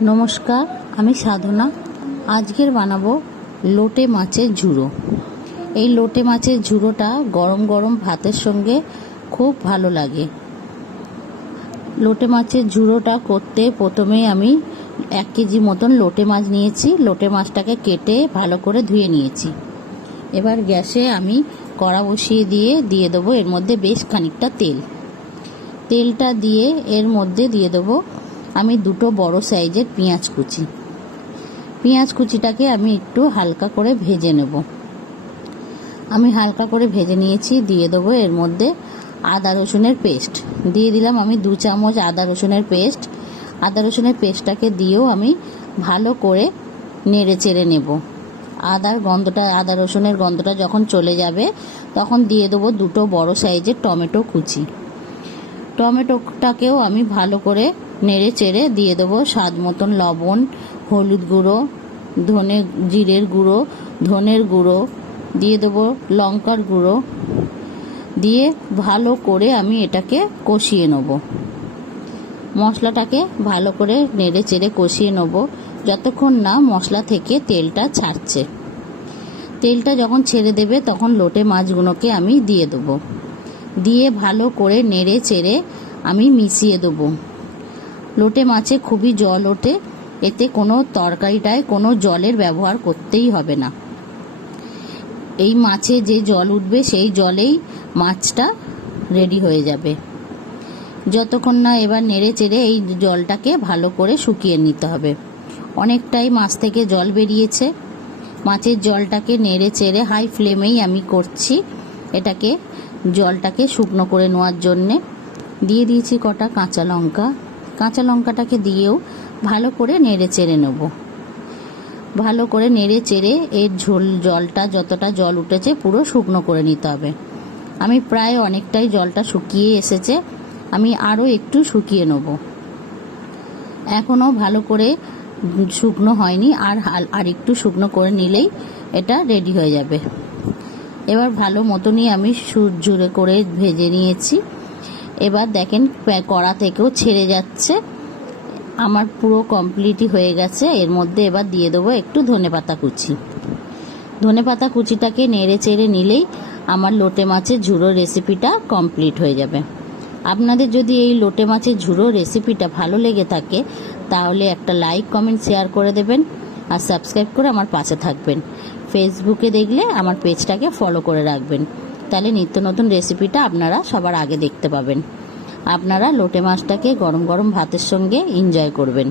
নমস্কার, আমি সাধনা। আজকের বানাবো লোটে মাছের ঝুড়ো। এই লোটে মাছের ঝুড়োটা গরম গরম ভাতের সঙ্গে খুব ভালো লাগে। লোটে মাছের ঝুড়োটা করতে প্রথমেই আমি 1 কেজি মতন লোটে মাছ নিয়েছি। লোটে মাছটাকে কেটে ভালো করে ধুয়ে নিয়েছি। এবার গ্যাসে আমি কড়া বসিয়ে দিয়ে দেবো এর মধ্যে বেশ খানিকটা তেলটা দিয়ে এর মধ্যে দিয়ে দেবো আমি 2 বড় সাইজের পেঁয়াজ কুচিটাকে আমি একটু হালকা করে ভেজে নেব। আমি হালকা করে ভেজে নিয়েছি। দিয়ে দেবো এর মধ্যে আদা রসুনের পেস্ট দিয়ে দিলাম। আমি 2 চামচ আদা রসুনের পেস্টটাকে দিয়েও আমি ভালো করে নেড়ে চেড়ে নেব। আদা রসুনের গন্ধটা যখন চলে যাবে তখন দিয়ে দেবো 2 বড় সাইজের টমেটোটাকেও আমি ভালো করে নেড়ে চেড়ে দিয়ে দেবো স্বাদ মতন লবণ, হলুদ গুঁড়ো, জিরের গুঁড়ো, ধনের গুঁড়ো, দিয়ে দেবো লঙ্কার গুঁড়ো, দিয়ে ভালো করে আমি এটাকে কষিয়ে নেব। মশলাটাকে ভালো করে নেড়ে চেড়ে কষিয়ে নেব যতক্ষণ না মশলা থেকে তেলটা ছাড়ছে। তেলটা যখন ছেড়ে দেবে তখন লোটে মাছগুলোকে আমি দিয়ে দেবো। দিয়ে ভালো করে নেড়ে চেড়ে আমি মিশিয়ে দেবো। লোটে মাছে খুবই জল ওঠে, এতে কোনো তরকারিটায় কোনো জলের ব্যবহার করতেই হবে না। এই মাছে যে জল উঠবে সেই জলেই মাছটা রেডি হয়ে যাবে। যতক্ষণ না এবার নেড়ে চেড়ে এই জলটাকে ভালো করে শুকিয়ে নিতে হবে। অনেকটাই মাছ থেকে জল বেরিয়েছে। মাছের জলটাকে নেড়ে চেড়ে হাই ফ্লেমেই আমি করছি এটাকে, জলটাকে শুকনো করে নেওয়ার জন্যে। দিয়ে দিয়েছি কটা কাঁচা লঙ্কাটাকে দিয়েও ভালো করে নেড়ে চেড়ে নেব। ভালো করে নেড়ে চেড়ে এর জলটা যতটা জল উঠেছে পুরো শুকনো করে নিতে হবে। আমি প্রায় অনেকটাই জলটা শুকিয়ে এসেছে, আমি আরও একটু শুকিয়ে নেব। এখনও ভালো করে শুকনো হয়নি, আর একটু শুকনো করে নিলেই এটা রেডি হয়ে যাবে। এবার ভালো মতনই আমি জুড়ে করে ভেজে নিয়েছি। এবার দেখেন কড়া থেকেও ছেড়ে যাচ্ছে। আমার পুরো কমপ্লিটই হয়ে গেছে। এর মধ্যে এবার দিয়ে দেবো একটু ধনেপাতা কুচিটাকে নেড়ে চেড়ে নিলেই আমার লোটে মাছের ঝুড়ো রেসিপিটা কমপ্লিট হয়ে যাবে। আপনাদের যদি এই লোটে মাছের ঝুড়ো রেসিপিটা ভালো লেগে থাকে তাহলে একটা লাইক, কমেন্ট, শেয়ার করে দেবেন আর সাবস্ক্রাইব করে আমার পাশে থাকবেন। ফেসবুকে দেখলে আমার পেজটাকে ফলো করে রাখবেন, তাহলে নিত্য নতুন রেসিপিটা আপনারা সবার আগে দেখতে পাবেন। আপনারা লোটে মাছটাকে গরম গরম ভাতের সঙ্গে এনজয় করবেন।